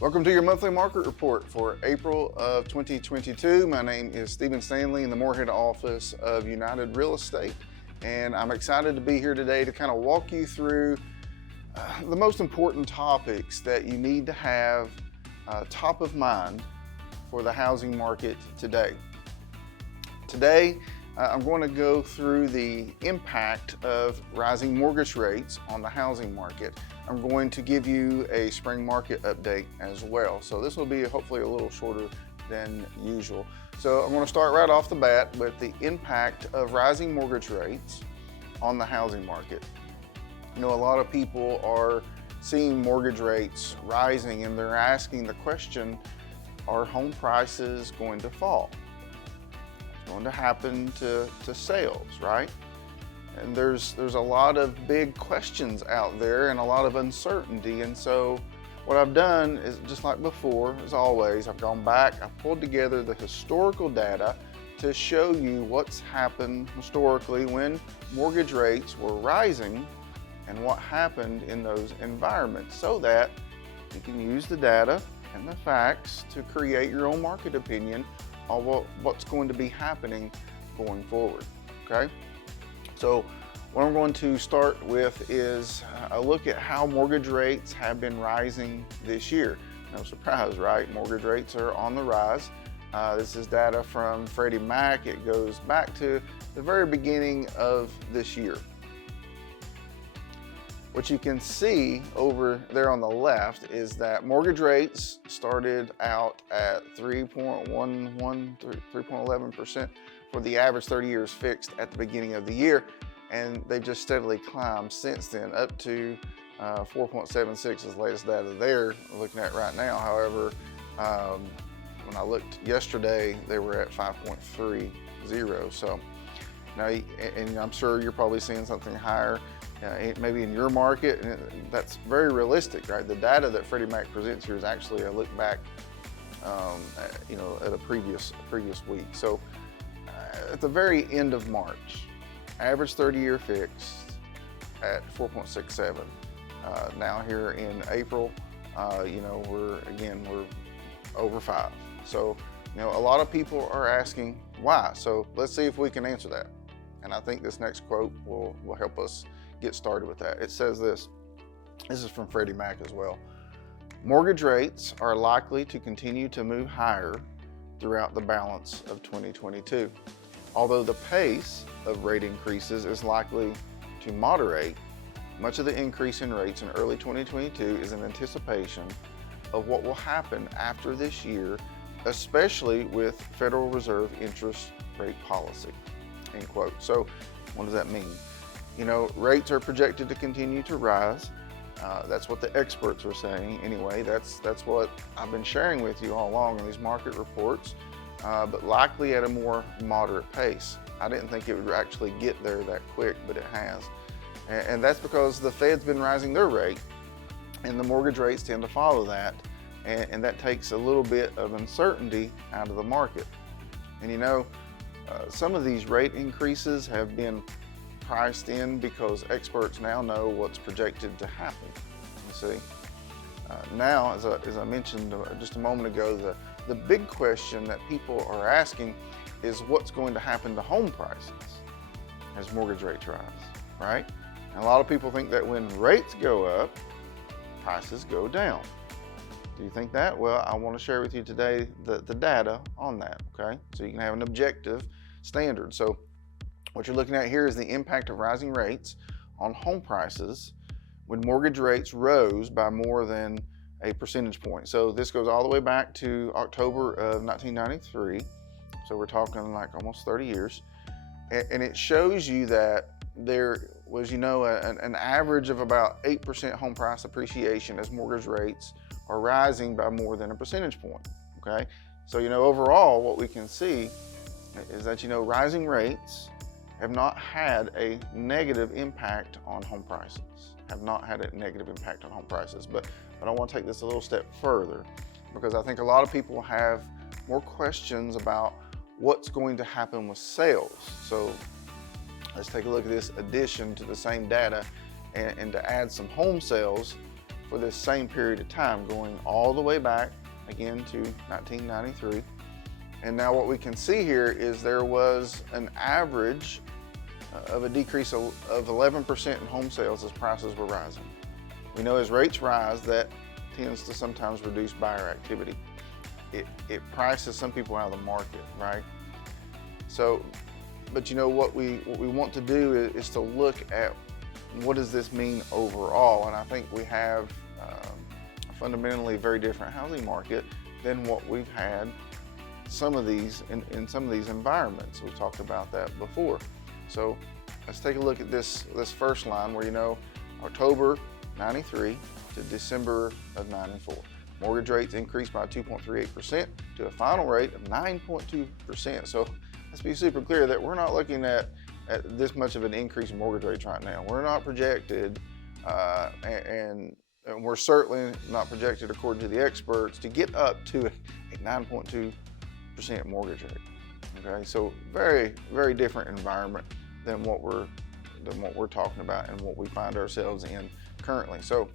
Welcome to your monthly market report for April of 2022. My name is Stephen Stanley in the Moorhead office of United Real Estate, and I'm excited to be here today to kind of walk you through the most important topics that you need to have top of mind for the housing market today. Today, I'm going to go through the impact of rising mortgage rates on the housing market. I'm going to give you a spring market update as well. So this will be hopefully a little shorter than usual. So I'm going to start right off the bat with the impact of rising mortgage rates on the housing market. You know, a lot of people are seeing mortgage rates rising and they're asking the question, are home prices going to fall? What's going to happen to sales, right? And there's a lot of big questions out there and a lot of uncertainty. And so what I've done is, just like before, as always, I've gone back, I've pulled together the historical data to show you what's happened historically when mortgage rates were rising and what happened in those environments, so that you can use the data and the facts to create your own market opinion on what's going to be happening going forward, okay? So what I'm going to start with is a look at how mortgage rates have been rising this year. No surprise, right? Mortgage rates are on the rise. This is data from Freddie Mac. It goes back to the very beginning of this year. What you can see over there on the left is that mortgage rates started out at 3.11% for the average 30 years fixed at the beginning of the year, and they've just steadily climbed since then up to 4.76 is the latest data they're looking at right now. However, when I looked yesterday, they were at 5.30. So now, and I'm sure you're probably seeing something higher maybe in your market, and that's very realistic, right? The data that Freddie Mac presents here is actually a look back at a previous week. So at the very end of March, average 30-year fixed at 4.67. Now here in April, we're over 5. So, a lot of people are asking why. So let's see if we can answer that. And I think this next quote will help us get started with that. It says this is from Freddie Mac as well. Mortgage rates are likely to continue to move higher throughout the balance of 2022. Although the pace of rate increases is likely to moderate, much of the increase in rates in early 2022 is in anticipation of what will happen after this year, especially with Federal Reserve interest rate policy, end quote. So what does that mean? Rates are projected to continue to rise. That's what the experts are saying anyway. That's what I've been sharing with you all along in these market reports. But likely at a more moderate pace. I didn't think it would actually get there that quick, but it has. And that's because the Fed's been rising their rate, and the mortgage rates tend to follow that. And that takes a little bit of uncertainty out of the market. And some of these rate increases have been priced in because experts now know what's projected to happen. You see, now, as I mentioned just a moment ago, the big question that people are asking is what's going to happen to home prices as mortgage rates rise, right? And a lot of people think that when rates go up, prices go down. Do you think that? Well, I want to share with you today the data on that, okay? So you can have an objective standard. So what you're looking at here is the impact of rising rates on home prices when mortgage rates rose by more than a percentage point. So this goes all the way back to October of 1993. So we're talking like almost 30 years. And it shows you that there was, an average of about 8% home price appreciation as mortgage rates are rising by more than a percentage point, okay? So, overall, what we can see is that, rising rates have not had a negative impact on home prices, But I want to take this a little step further because I think a lot of people have more questions about what's going to happen with sales. So let's take a look at this addition to the same data and to add some home sales for this same period of time, going all the way back again to 1993. And now what we can see here is there was an average of a decrease of 11% in home sales as prices were rising. We know as rates rise, that tends to sometimes reduce buyer activity. It prices some people out of the market, right? So, but you know what we want to do is to look at what does this mean overall, and I think we have a fundamentally very different housing market than what we've had some of these in some of these environments. We've talked about that before. So let's take a look at this first line where, you know, October 93 to December of 94. Mortgage rates increased by 2.38% to a final rate of 9.2%. So let's be super clear that we're not looking at this much of an increase in mortgage rates right now. We're not projected, and we're certainly not projected, according to the experts, to get up to a 9.2% mortgage rate. Okay, so very, very different environment than what we're talking about and what we find ourselves in currently. So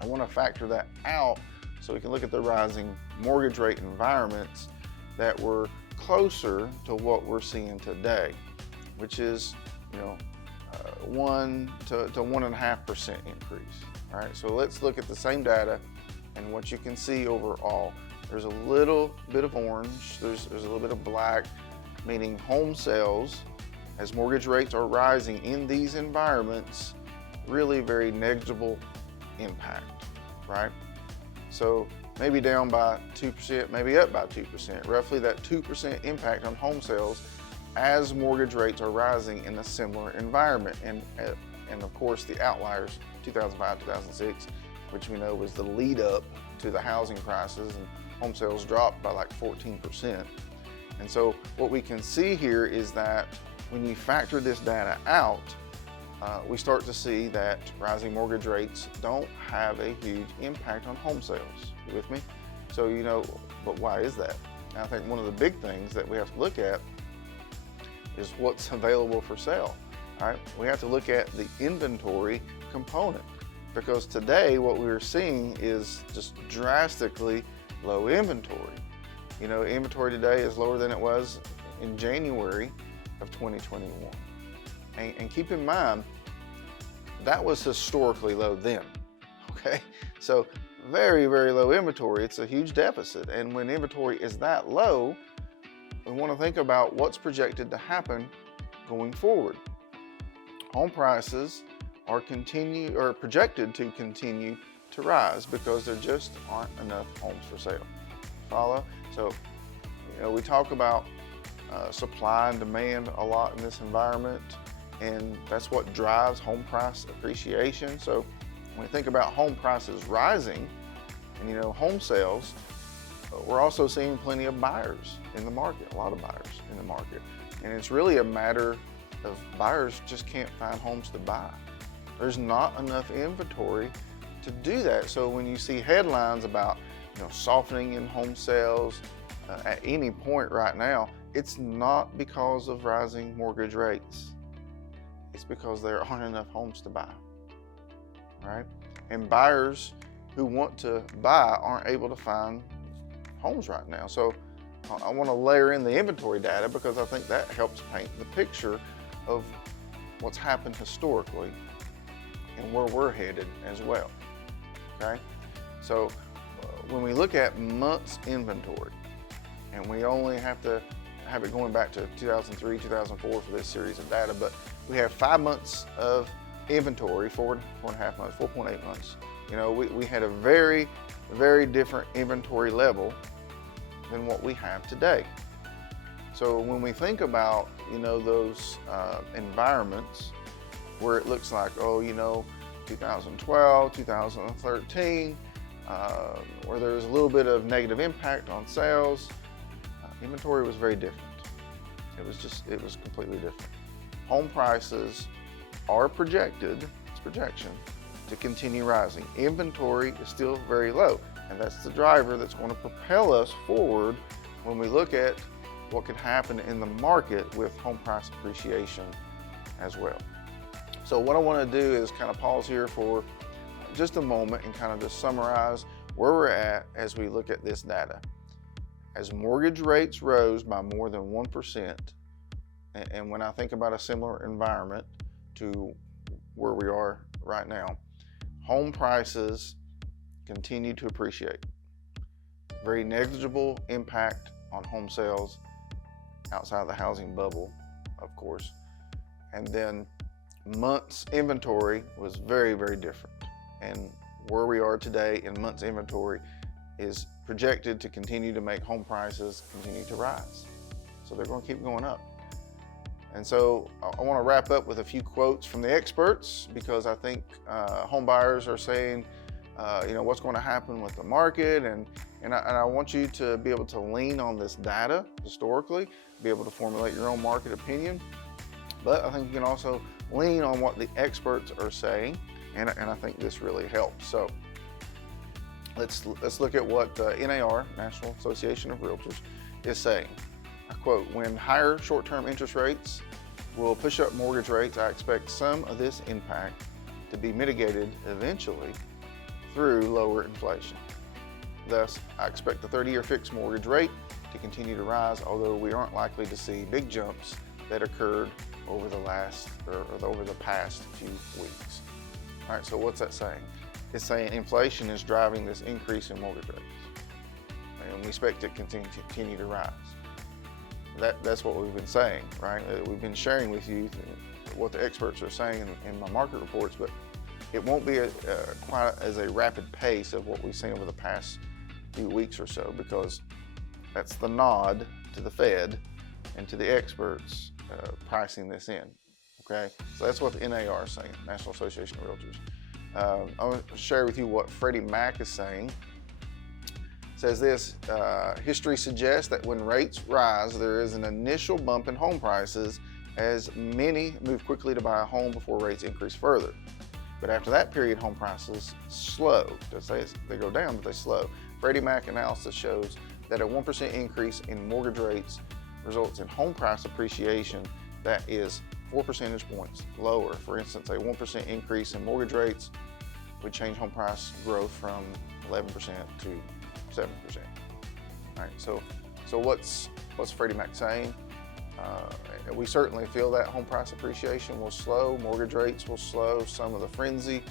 I want to factor that out so we can look at the rising mortgage rate environments that were closer to what we're seeing today, which is, you know, 1 to 1.5% increase. All right, so let's look at the same data, and what you can see overall, there's a little bit of orange, there's a little bit of black, meaning home sales as mortgage rates are rising in these environments, really very negligible impact, right? So maybe down by 2%, maybe up by 2%, roughly that 2% impact on home sales as mortgage rates are rising in a similar environment. And of course the outliers, 2005, 2006, which we know was the lead up to the housing crisis, and home sales dropped by like 14%. And so what we can see here is that when you factor this data out, we start to see that rising mortgage rates don't have a huge impact on home sales. You with me? So, you know, but why is that? And I think one of the big things that we have to look at is what's available for sale. All right, we have to look at the inventory component, because today what we're seeing is just drastically low inventory. You know, inventory today is lower than it was in January of 2021. And keep in mind, that was historically low then, okay? So very, very low inventory. It's a huge deficit. And when inventory is that low, we want to think about what's projected to happen going forward. Home prices are projected to continue to rise because there just aren't enough homes for sale. Follow? So, you know, we talk about supply and demand a lot in this environment, and that's what drives home price appreciation. So when we think about home prices rising and, you know, home sales, we're also seeing plenty of buyers in the market, a lot of buyers in the market. And it's really a matter of buyers just can't find homes to buy. There's not enough inventory to do that. So when you see headlines about, you know, softening in home sales at any point right now, it's not because of rising mortgage rates. It's because there aren't enough homes to buy, right? And buyers who want to buy aren't able to find homes right now. So I want to layer in the inventory data because I think that helps paint the picture of what's happened historically and where we're headed as well, okay? So when we look at months inventory, and we only have to have it going back to 2003, 2004 for this series of data, but we have 5 months of inventory, 4.5 months, 4.8 months. You know, we had a very, very different inventory level than what we have today. So when we think about, you know, those environments where it looks like, oh, you know, 2012, 2013, where there was a little bit of negative impact on sales, inventory was very different. It was completely different. Home prices are projected, it's projection, to continue rising. Inventory is still very low, and that's the driver that's going to propel us forward when we look at what could happen in the market with home price appreciation as well. So what I want to do is kind of pause here for just a moment and kind of just summarize where we're at as we look at this data. As mortgage rates rose by more than 1%, and when I think about a similar environment to where we are right now, home prices continue to appreciate. Very negligible impact on home sales outside the housing bubble, of course. And then months inventory was very, very different. And where we are today in months inventory is projected to continue to make home prices continue to rise. So they're going to keep going up. And so I want to wrap up with a few quotes from the experts, because I think home buyers are saying, what's going to happen with the market, and I want you to be able to lean on this data historically, be able to formulate your own market opinion. But I think you can also lean on what the experts are saying, and I think this really helps. So let's look at what NAR, National Association of Realtors, is saying. I quote, "When higher short-term interest rates will push up mortgage rates, I expect some of this impact to be mitigated eventually through lower inflation. Thus, I expect the 30-year fixed mortgage rate to continue to rise, although we aren't likely to see big jumps that occurred over the past few weeks." All right, so what's that saying? It's saying inflation is driving this increase in mortgage rates, and we expect it to continue to rise. That's what we've been saying, right? We've been sharing with you what the experts are saying in my market reports, but it won't be quite as a rapid pace of what we've seen over the past few weeks or so, because that's the nod to the Fed and to the experts pricing this in, okay? So that's what the NAR is saying, National Association of Realtors. I want to share with you what Freddie Mac is saying. It says this, history suggests that when rates rise, there is an initial bump in home prices as many move quickly to buy a home before rates increase further. But after that period, home prices slow. They go down, but they slow. Freddie Mac analysis shows that a 1% increase in mortgage rates results in home price appreciation that is 4 percentage points lower. For instance, a 1% increase in mortgage rates would change home price growth from 11% to 7%. All right, so what's Freddie Mac saying? We certainly feel that home price appreciation will slow, mortgage rates will slow some of the frenzy,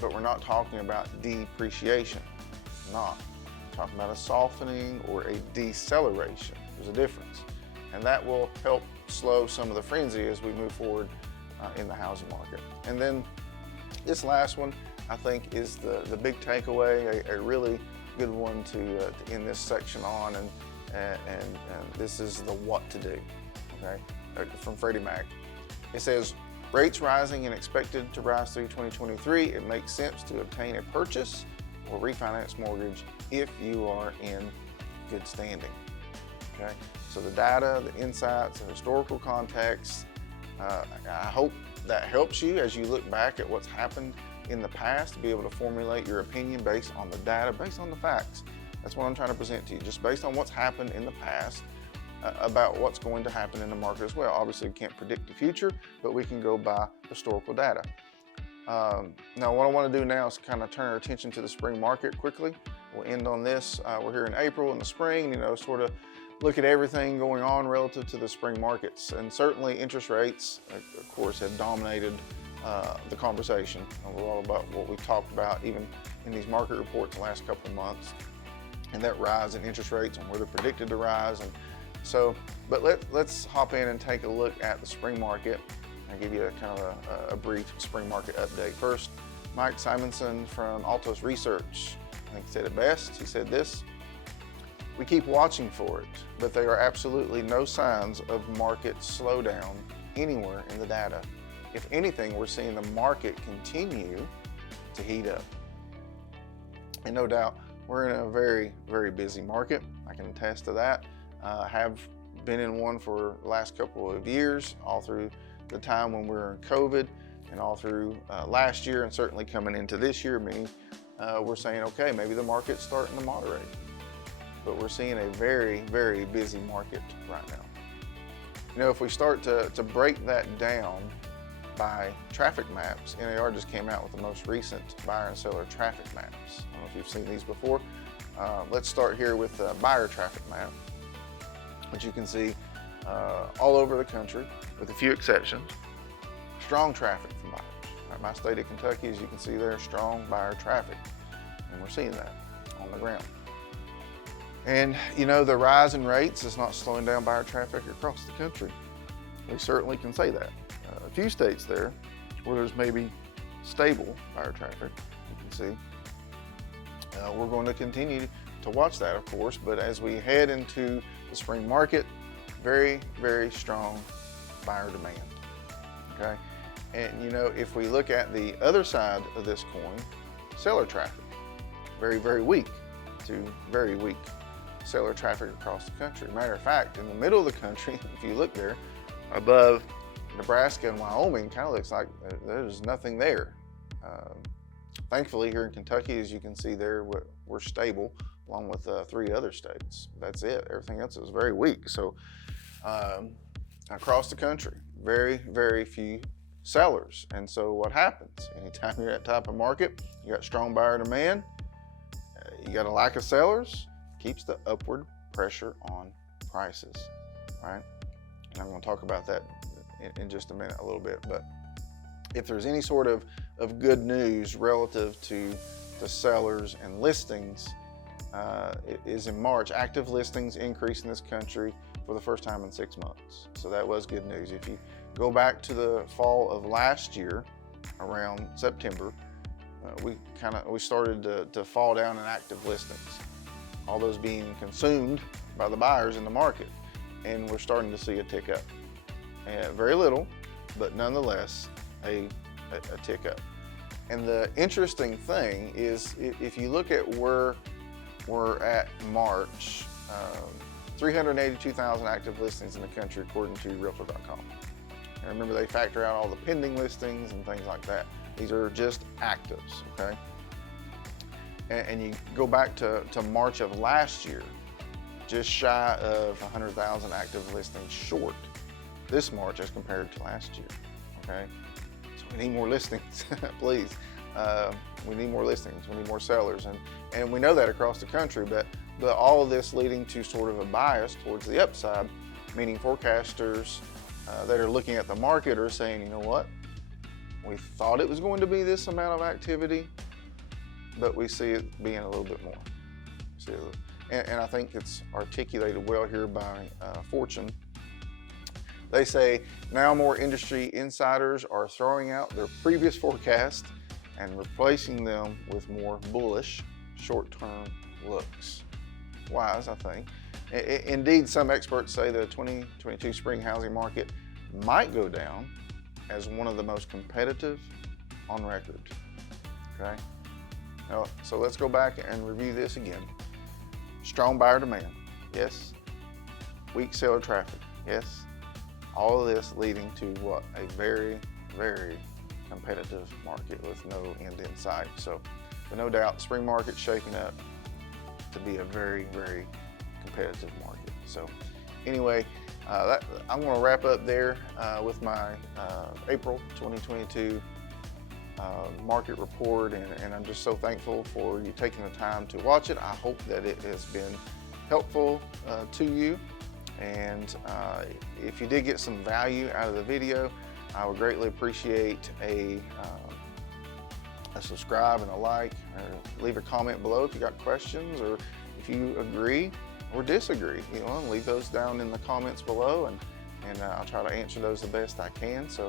but we're not talking about depreciation. Not talking about a softening or a deceleration. There's a difference, and that will help slow some of the frenzy as we move forward in the housing market. And then this last one, I think, is the big takeaway, a really good one to end this section on, and this is the what to do, okay, from Freddie Mac. It says, rates rising and expected to rise through 2023, it makes sense to obtain a purchase or refinance mortgage if you are in good standing, okay? So the data, the insights, the historical context, I hope that helps you as you look back at what's happened in the past, to be able to formulate your opinion based on the data, based on the facts. That's what I'm trying to present to you, just based on what's happened in the past, about what's going to happen in the market as well. Obviously, we can't predict the future, but we can go by historical data. Now, what I want to do now is kind of turn our attention to the spring market quickly. We'll end on this. We're here in April in the spring, sort of look at everything going on relative to the spring markets. And certainly interest rates, of course, have dominated the conversation. We're all about what we've talked about even in these market reports the last couple of months, and that rise in interest rates and where they're predicted to rise. And so, but let's hop in and take a look at the spring market. I'll give you a kind of a brief spring market update. First, Mike Simonson from Altos Research, I think, said it best. He said this: "We keep watching for it, but there are absolutely no signs of market slowdown anywhere in the data. If anything, we're seeing the market continue to heat up." And no doubt, we're in a very, very busy market. I can attest to that. I have been in one for the last couple of years, all through the time when we were in COVID, and all through last year, and certainly coming into this year, meaning we're saying, okay, maybe the market's starting to moderate. But we're seeing a very, very busy market right now. If we start to break that down by traffic maps. NAR just came out with the most recent buyer and seller traffic maps. I don't know if you've seen these before. Let's start here with the buyer traffic map, which you can see all over the country, with a few exceptions. Strong traffic from buyers. Right, my state of Kentucky, as you can see there, strong buyer traffic, and we're seeing that on the ground. And you know, the rise in rates is not slowing down buyer traffic across the country. We certainly can say that. A few states there where there's maybe stable buyer traffic, you can see. We're going to continue to watch that, of course, but as we head into the spring market, very, very strong buyer demand, okay? And you know, if we look at the other side of this coin, seller traffic, very, very weak to very weak seller traffic across the country. Matter of fact, in the middle of the country, if you look there, above Nebraska and Wyoming, kind of looks like there's nothing there. Thankfully, here in Kentucky, as you can see there, we're stable, along with 3 other states. That's it. Everything else is very weak. So across the country, very, very few sellers. And so what happens? Anytime you're at that type of market, you got strong buyer demand, you got a lack of sellers, keeps the upward pressure on prices, right? And I'm going to talk about that in just a minute, a little bit. But if there's any sort of good news relative to the sellers and listings, it is in March. Active listings increased in this country for the first time in 6 months. So that was good news. If you go back to the fall of last year, around September, we started to fall down in active listings, all those being consumed by the buyers in the market, and we're starting to see a tick up. Very little, but nonetheless a tick up. And the interesting thing is, if you look at where we're at March, 382,000 active listings in the country according to Realtor.com. And remember, they factor out all the pending listings and things like that. These are just actives, okay? And you go back to March of last year, just shy of 100,000 active listings short this March as compared to last year, okay? So we need more listings, please. We need more listings, we need more sellers, and we know that across the country, but all of this leading to sort of a bias towards the upside, meaning forecasters that are looking at the market are saying, you know what, we thought it was going to be this amount of activity, but we see it being a little bit more. And I think it's articulated well here by Fortune. They say now more industry insiders are throwing out their previous forecast and replacing them with more bullish short-term looks. Wise, I think. Indeed, some experts say the 2022 spring housing market might go down as one of the most competitive on record, okay? Now, so let's go back and review this again. Strong buyer demand, yes. Weak seller traffic, yes. All of this leading to what? A very, very competitive market with no end in sight. So, but no doubt, spring market shaping up to be a very, very competitive market. So anyway, I'm going to wrap up there with my April 2022 market report, and I'm just so thankful for you taking the time to watch it. I hope that it has been helpful to you, and if you did get some value out of the video, I would greatly appreciate a subscribe and a like, or leave a comment below if you got questions, or if you agree or disagree, you know, leave those down in the comments below, and I'll try to answer those the best I can. So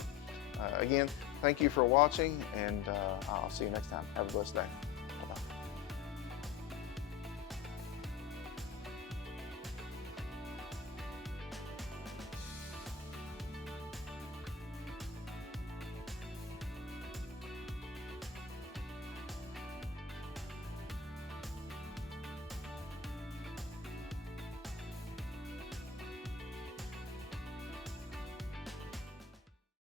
again, thank you for watching, and I'll see you next time. Have a blessed day.